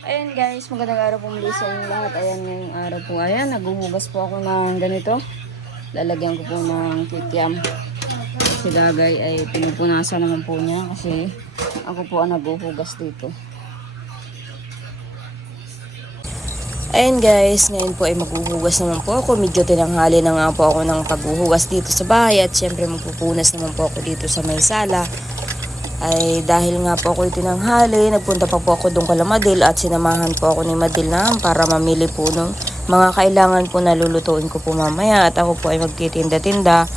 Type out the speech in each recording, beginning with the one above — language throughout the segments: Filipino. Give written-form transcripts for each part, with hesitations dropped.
Ayan guys, magandang araw po muli sa inyo lahat. Ayan ngayong araw po. Ayan, naghuhugas po ako ng ganito. Lalagyan ko po ng kikiam. Si Dagay ay pinupunasan naman po niya kasi ako po ang naghuhugas dito. Ayan guys, ngayon po ay maghuhugas naman po ako. Medyo tinanghali na nga po ako ng paghuhugas dito sa bahay at syempre magpupunas naman po ako dito sa may sala. Ay dahil nga po ako itinanghali, nagpunta pa po ako doon kala Madil at sinamahan po ako ni Madil na para mamili po ng mga kailangan po na lulutuin ko po mamaya at ako po ay magtitinda-tinda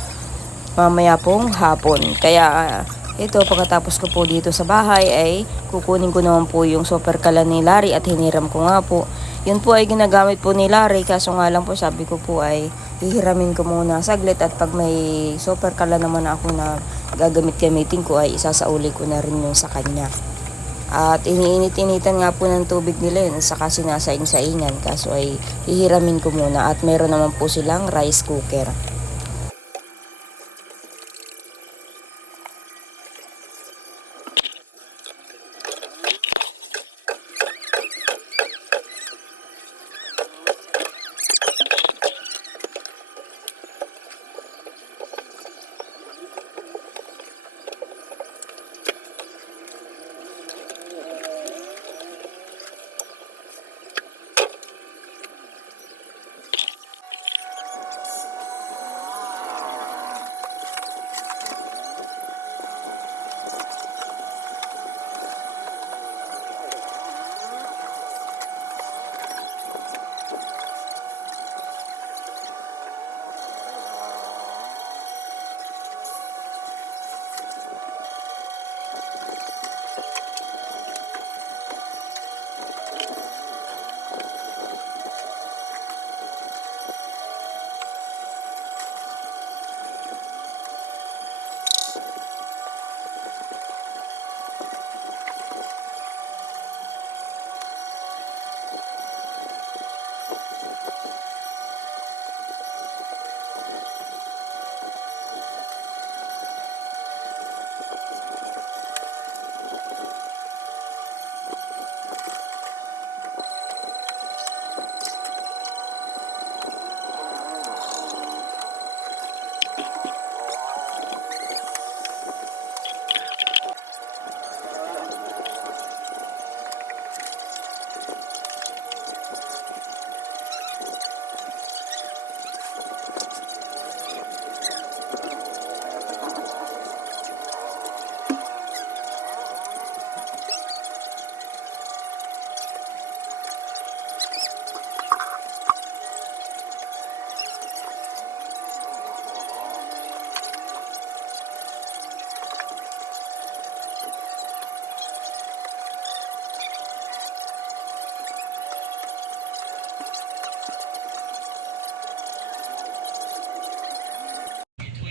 mamaya pong hapon. Kaya ito pagkatapos ko po dito sa bahay ay kukunin ko naman po yung super kalan ni Larry at hiniram ko nga po. Yun po ay ginagamit po ni Larry kaso nga lang po sabi ko po ay hihiramin ko muna saglit at pag may super kalan naman ako na gamitin ko ay isasauli ko na rin yung sa kanya. At iniinit-initan nga po ng tubig nila yun saka sinasaing-saingan kaso ay hihiramin ko muna at meron naman po silang rice cooker.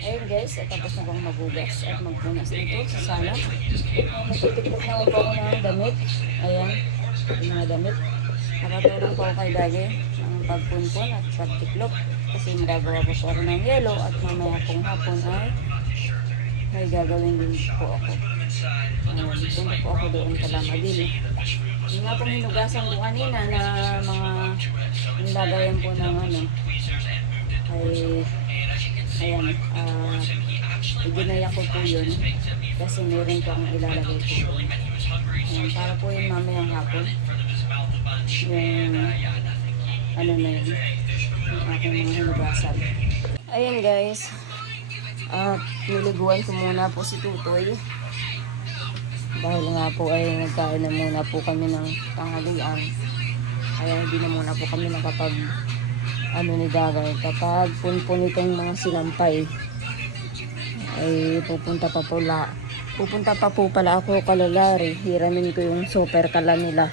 Ayun guys, at tapos na akong magugas at magpunas dito sa sala. Nagtitiklop naman po ako ng damit. Ayan, yung mga damit. Nakatulong po ako kay Dagi ng pagpunpun at pagtiklop. Kasi magagawa po ako ng yelo at mamaya pong hapon ay may gagawin din po ako. Punta po ako doon kala Madil. Yung nga pong hinugasan ko kanina na mga nilagayan po ng ano ay ayan, iginaya ko po yun kasi meron po akong ilalagay po yun. Ayan, para po yun mamayang hapon yung ano na yun yung aking mga hinugasan. Ayan guys, niliguan ko muna po si Tutoy dahil nga po ay nagkain na muna po kami ng tanghalian kaya hindi na muna po kami nakapag ano ni Dagay kapag punpun itong mga sinampay ay pupunta pa po pala ako kala Larry, hiramin ko yung super kalan nila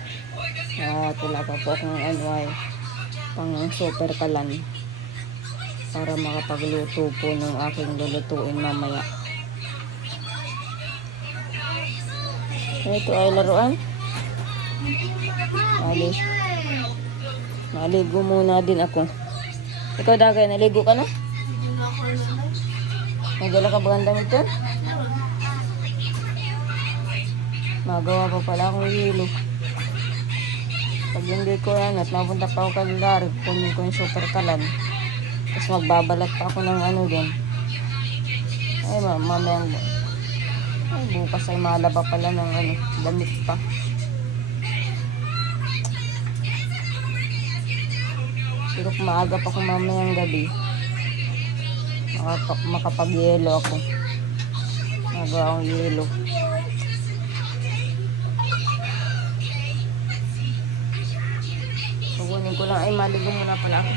at wala pa po akong ano ay pang super kalan para makapagluto po ng aking lulutuin mamaya. Ito ay laruan. Maligo muna din ako. Ikaw Dagay, naligo ka na? Nagdala ka ba ang damit yan? Magawa pa pala akong hilo. Pag hindi ko yan at napunta pa ako kalulari, kunin ko yung super kalan. Tapos magbabalat pa ako ng ano doon. Ay mamaya, ay bukas ay malaba pala ng ano, damit pa. Pero kung maaga pa kung mamayang gabi, makapag-yelo ako. Magawa akong yelo. Kukunin ko lang, ay maligo muna pala ako.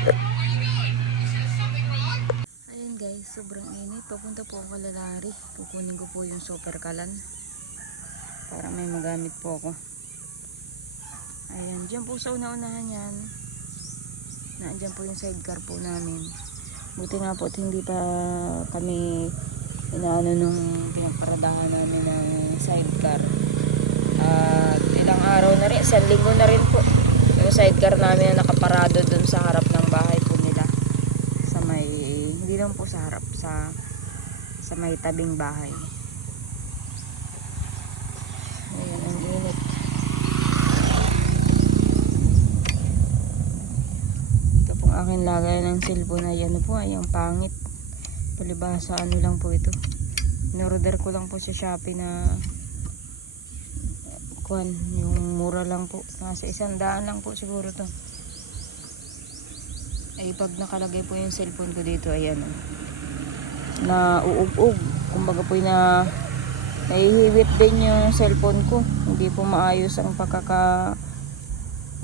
Ayun guys, sobrang init. Papunta po ako kalalari. Kukunin ko po yung super kalan para may magamit po ako. Ayan, dyan po sa una-unahan yan. Naandyan po yung sidecar po namin. Buti nga po at hindi pa kami inaano nung pinagparadahan namin ng sidecar. At ilang araw na rin, isang linggo na rin po yung sidecar namin na nakaparado dun sa harap ng bahay po nila. Sa may, hindi lang po sa harap, sa may tabing bahay. Ayan, ang init. Akin lagay ng cellphone ay ano po ay ang pangit, palibasa ano lang po ito, inorder ko lang po sa Shopee na kuan, yung mura lang po, nasa 100 lang po siguro to. Ay pag nakalagay po yung cellphone ko dito ay ano, na uug-ug, kumbaga po na nahihiwit din yung cellphone ko, hindi po maayos ang pagkaka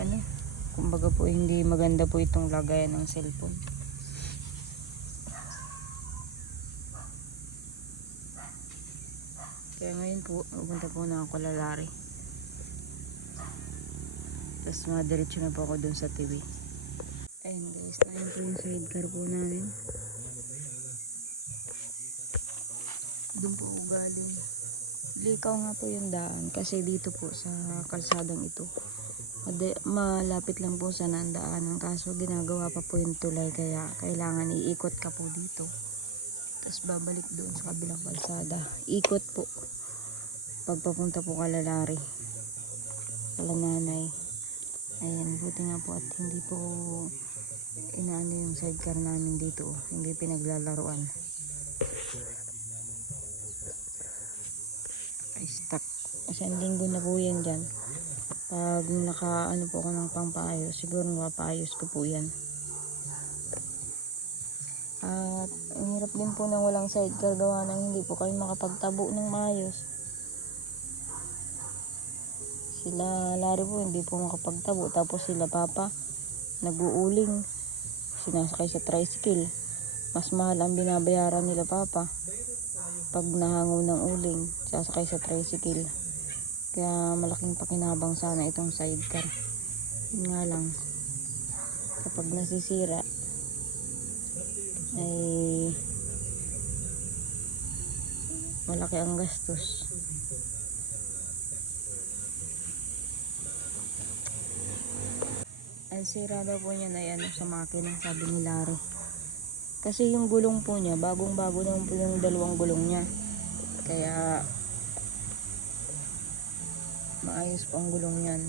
ano, kumbaga po hindi maganda po itong lagayan ng cellphone. Kaya ngayon po pupunta po na ako lalari. Tapos madiretso na po ako dun sa TV. Ayun guys, ayun po yung sidecar po namin. Dun po ako galing. Likaw nga po yung daan kasi dito po sa kalsadang ito malapit lang po sa nandaanan, kaso ginagawa pa po yung tulay kaya kailangan iikot ka po dito tapos babalik doon sa kabilang kalsada, ikot po pagpapunta po kalalari kalananay. Ayan, buti nga po at hindi po inaano yung sidecar namin dito, hindi pinaglalaruan. Ay stuck, isang linggo na po yan dyan. Pag naka-ano po ako ng pangpaayos, siguro mapaayos ko po yan. At ang hirap din po nang walang sidecar, gawa nang hindi po kayo makapagtabo ng maayos. Sila lari po hindi po makapagtabo, tapos sila papa nag-uuling, sinasakay sa tricycle. Mas mahal ang binabayaran nila papa pag nahango ng uling, sasakay sa tricycle. Kaya malaking pakinabang sana itong sidecar. Yun nga lang, kapag nasisira ay malaki ang gastos. Ang sira daw po niya na yan sa makina, sabi ni Larry. Kasi yung gulong po niya, bagong bago naman po yung dalawang gulong niya. Kaya maayos po ang gulong yan.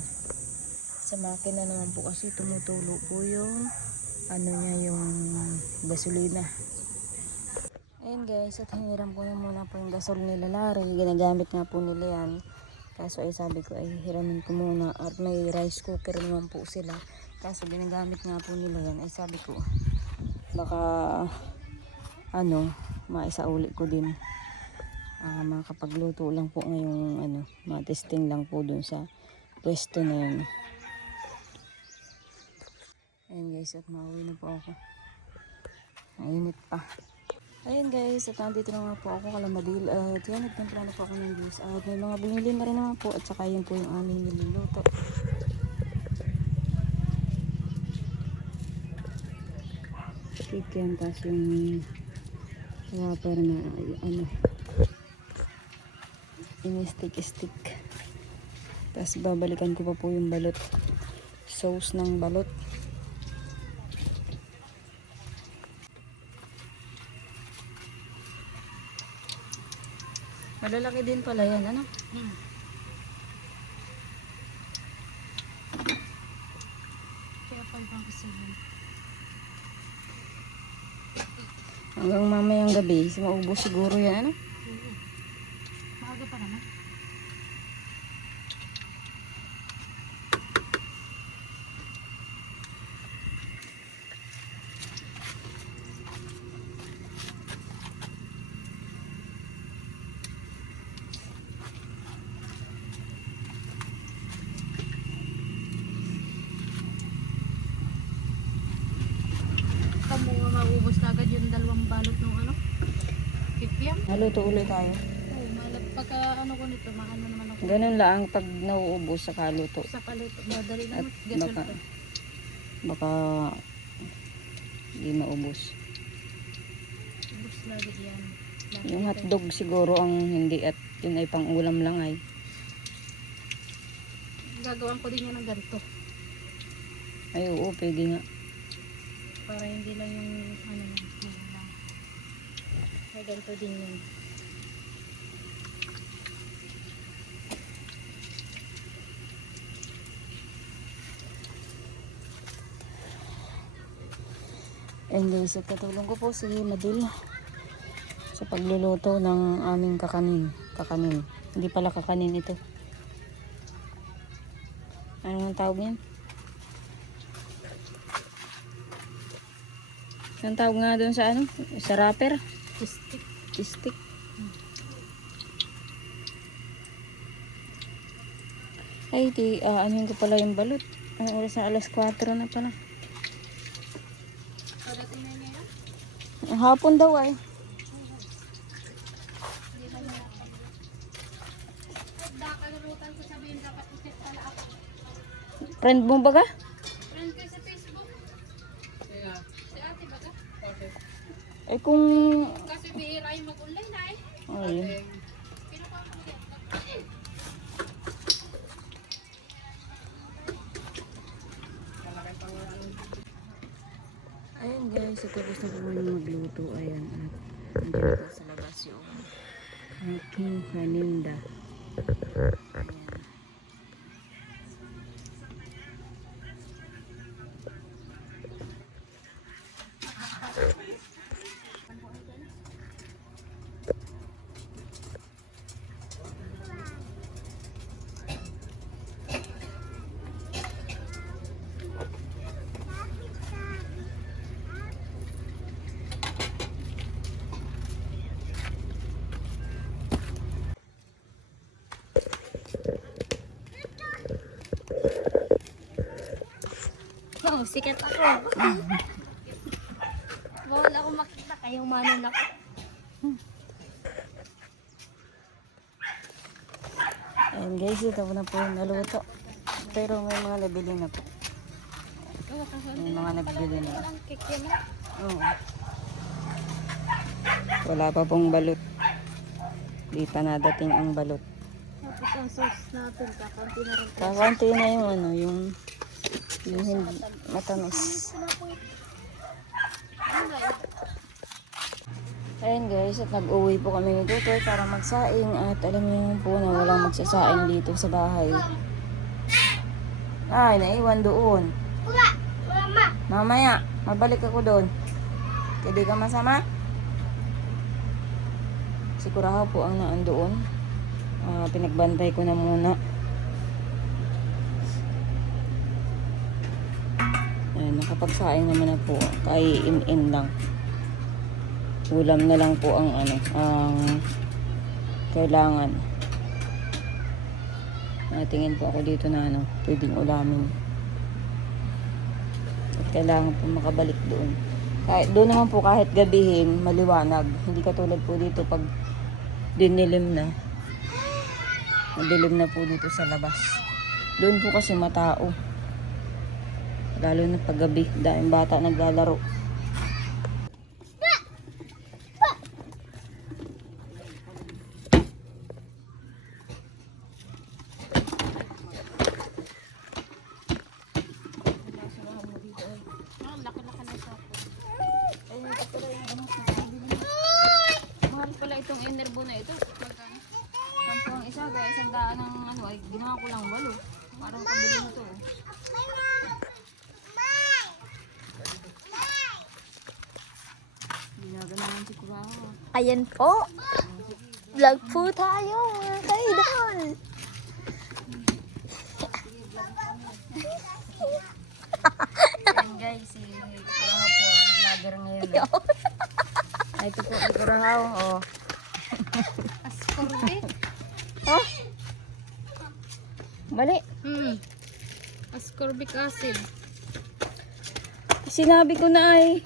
Sa makina naman po kasi tumutulo po yung ano niya, yung gasolina. Ayun guys, at hiniram ko na muna po yung gasol nila Larry. Ginagamit nga po nila yan. Kaso ay sabi ko ay hiramin ko muna, at may rice cooker naman po sila. Kaso ginagamit nga po nila yan. Ay sabi ko baka ano, maisauli ko din. Makapagluto lang po ngayong ano, matesting lang po dun sa pwesto na yun. Ayun guys, at mauwi na po ako. Mainit pa. Ayun guys, at nandito na nga po ako Kalamadil. At yan, nagtimpla na po ako ng juice. At may mga binili na rin naman po. At saka yun po yung aming niluluto. Chicken, tapos yung wrapper na ano, ini-stick. Tapos babalikan ko pa po yung balot. Sauce ng balot. Malalaki din pala yan, ano? Hanggang mamayang gabi, maubos siguro yan, ano? Maaga pa naman. Kamu maubos na agad yung dalawang balot ng ano? Kikiam. Naluto ulit tayo. Oo, malap. Pagka ano ko nito, maano naman ako. Ganun lang pag nauubos sa kaluto. Sa kaluto, madali At naman. Gasol baka, ko. baka hindi maubos. Ubos lagi yan. Yung hotdog siguro ang hindi at yun ay pang ulam lang ay. Gagawin ko din yan ng ganito. Ay oo, pwede nga. Para hindi lang yung ano yan lang. May ganito din yun. And guys, at katulong ko po si Madul sa pagluluto ng aming kakanin. Kakanin. Hindi pala kakanin ito. Ano ang tawag niyan? Ang tawag nga doon sa ano? Sa wrapper? Stick. Stick. Ay, ano ko pala yung balot. Anong oras na? Alas 4 na pala. Padating na niya yan? Ang hapon daw ay. Nakalimutan ko sabihin dapat i-check pala ako. Friend mo ba ka? Friend ko sa Facebook. Si ate ba ka? Eh kung... Kasi bihira yung mag-online na eh. Oh, yun. Pinukuha ko din. Ayan guys, ito gusto ko muna magluto. Ayan. At nandito sa labas yung aking paninda. Ayan. Oo, sikat ako. Bawal ako makita kayong manon ako. Ayan guys, ito na po yung naluto. Pero may mga nabili na po. Oo, kasi May mga nabili na. ang cake yan ah. Oo. Wala pa pong balot. Di pa nadating ang balot. Tapos ang sauce natin, kakunti na rin. Kakunti na yung ano, yung hindi matamis. Ayan guys, at nag-uwi po kami ni Tutoy para magsaing at alam niyo po na walang magsasaing dito sa bahay. Ay, naiwan doon. Mamaya, mabalik ako doon. Hindi ka masama? Siguraho po ang naan doon. Pinagbantay ko na muna. Ayan, nakapagsaing naman na po. Kay in lang. Ulam na lang po ang ano, ang kailangan. Tingin po ako dito na ano, pwedeng ulamin. At kailangan po makabalik doon. Kahit doon naman po kahit gabihin, maliwanag. Hindi katulad po dito pag dinilim na. Madilim na po dito sa labas. Doon po kasi matao. Lalo na pag gabi, dahil bata naglalaro. Laki-laki na ito. Mahal pala itong enerbo na ito. Magkano? Kanto ang isa, kaya isang daan ng ano, ay ginawa ko lang 8. Parang pabili mo ito. Ayan po. Vlog po tayo mga kaidol. Ayan guys, si Kurahaw po ang vlogger ngayon. Ay, ito po si Kurahaw. Oh. Ascorbic. Oh? Mali. Ascorbic acid. Sinabi ko na ay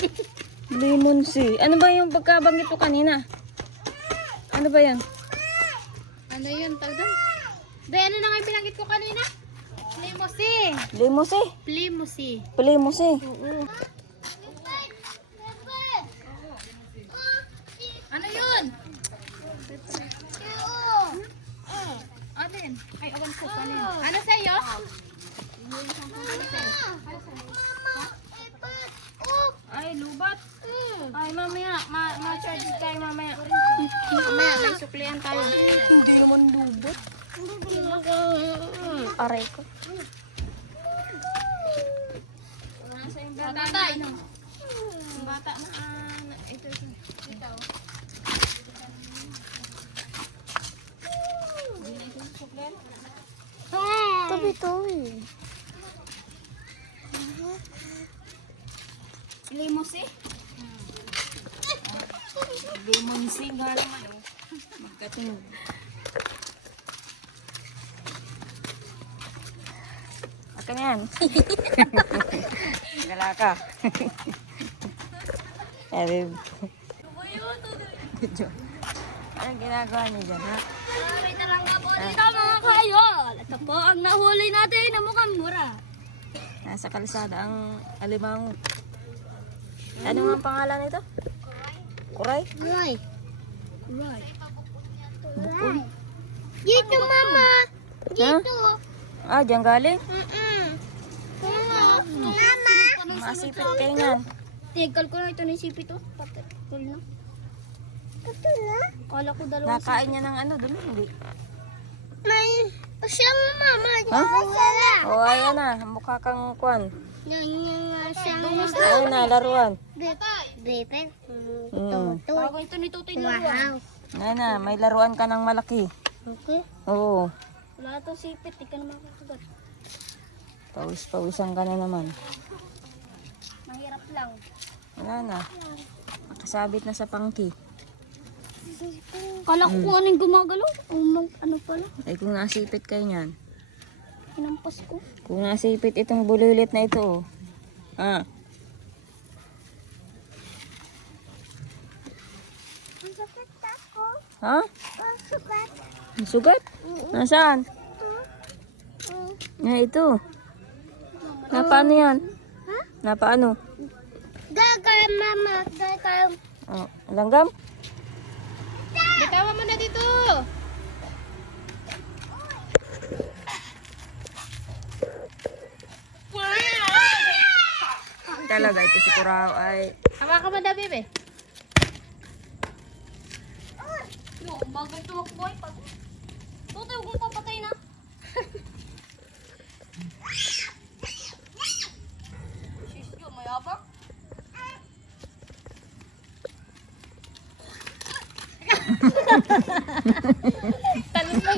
lemon C. Ano ba yung pagkabanggit ko kanina? Ano ba yan? Ano yun? Tagdan? Be, ano na nga yung binanggit ko kanina? Plimosi. Lemon C? Plimosi. Lemon C. Oo. Ano yun? Alin? Ay, awan ko. Ano yun? Ano sa'yo? Ay, lubat. Ay, mamaya. Ma-charge tayo mamaya. Mamaya, may suklian tayo. Hindi naman lubot. Aray ko. Nasa yung bata. Tatay. Yung bata na, ito. Ikaw. Tabi-tabi. Limos eh. Lemon C nga naman. Oh. Magkatunog. Aka na yan. Gala ka. Anong ginagawa niyo dyan, ha? May talangga po dito mga kayol. Ito po ang nahuli natin na mukhang mura. Nasa kalsada ang alimango. Ano nga ang pangalan nito? Kuray? Right. Dito mama. Dito. Ah, diyan galing? Mama. Masipit kayo niyan. Tigal ko na ito ng sipit oh. Patul na. Patul na? Kala ko dalawang Nakain niya ng ano, dumi, hindi. May siyang mama. Ha? O, ayan na. Mukha kang kwan. Ayun na, laruan. Bebe. Mm. Ito ni Tutoy na wow. Ayan na, may laruan ka ng malaki. Okay. Oo. Wala ito sipit. Di ka naman kakagat. Pawis-pawisan ka na naman. Mahirap lang. Wala na. Nakasabit na sa pangki. Kala ko kung anong gumagalaw. Ano pala? Ay, kung nasipit kayo niyan. Hinampas ko. Kung nasipit itong bulilit na ito, oh. Ah. Ang sakit ako. Ha? Ang sugat. Ang sugat? Nasaan? Ito. Napaano yan? Ha? Napaano? Gagal mama. Gagal. Oh, langgam? Bitawan mo na dito. Talaga ito si Kuraw ay Hawakan mo na, bebe. No, bagal tumakbo. Tutoy, huwag mong papatay na. Sisyo, mayabang. Talon mo.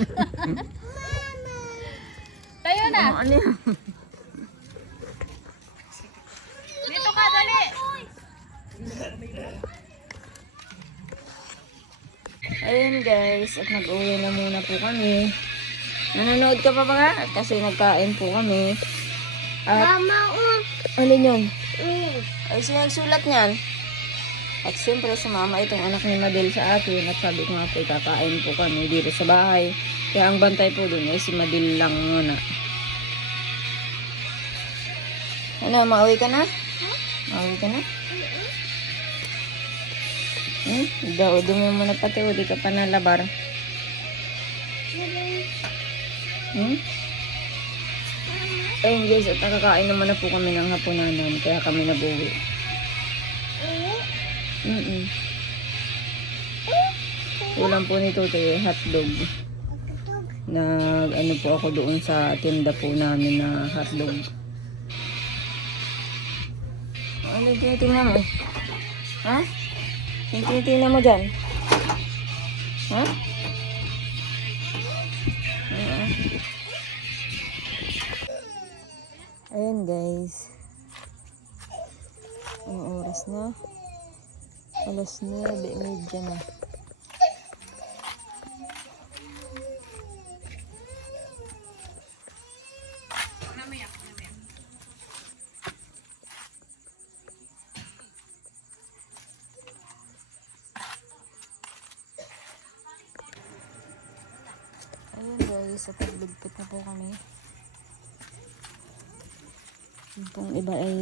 Tayo na. ano yan? Dito ka, dali. Ayun guys, at nag-uwi na muna po kami. Nanonood ka pa ba nga? Kasi nagkain po kami. At Mama, alin yun? Ay siya nagsulat niyan. At siyempre sumama itong anak ni Madel sa akin. At sabi ko nga po, kakain po kami dito sa bahay. Kaya ang bantay po dun ay si Madel lang muna. Ano, mauwi ka na? Mauwi ka na? Dumi mo na pati, di ka pa nalabar. Ayun guys, at nakakain naman na po kami ng hapunanan, kaya kami nabuwi. Ulam po nito tayo, hotdog. Ano po ako doon sa tinda po namin na hotdog. Ano yung tinitingnan mo? Ha? Yung tinitingnan mo dyan? Ha? Ayan guys. Ang oras na. Alas 9:30 na. Ayan guys, sa tagligpit na po kami. Yung iba ay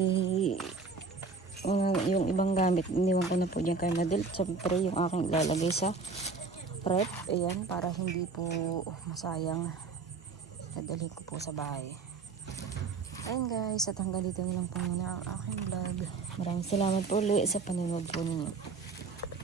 yung ibang gamit, iniwan ko na po dyan kay Madel. Siyempre yung aking ilalagay sa prep. Ayan, para hindi po masayang. Dadalhin ko po sa bahay. Ayan guys, at hanggang dito na lang po muna ang aking vlog. Maraming salamat po ulit sa panonood po ninyo.